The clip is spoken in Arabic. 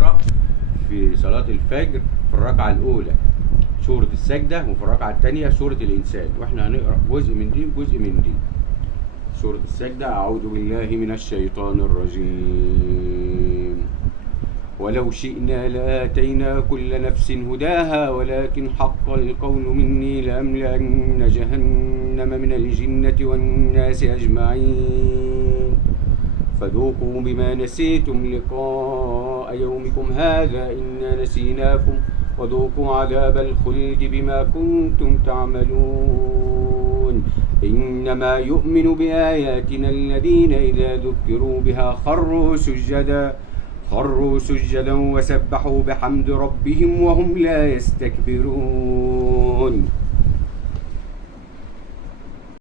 بنقرأ في صلاة الفجر في الركعة الأولى سورة السجدة، وفي الركعة الثانية سورة الإنسان، وإحنا هنقرأ جزء من دي وجزء من دي. سورة السجدة: أعوذ بالله من الشيطان الرجيم. ولو شئنا لآتينا كل نفس هداها ولكن حق القول مني لأملأن جهنم من الجنة والناس أجمعين فذوقوا بما نسيتم لقاء يومكم هذا إنا نسيناكم وذوقوا عذاب الخلد بما كنتم تعملون. إنما يؤمن بآياتنا الذين إذا ذكروا بها خروا سجدا وسبحوا بحمد ربهم وهم لا يستكبرون.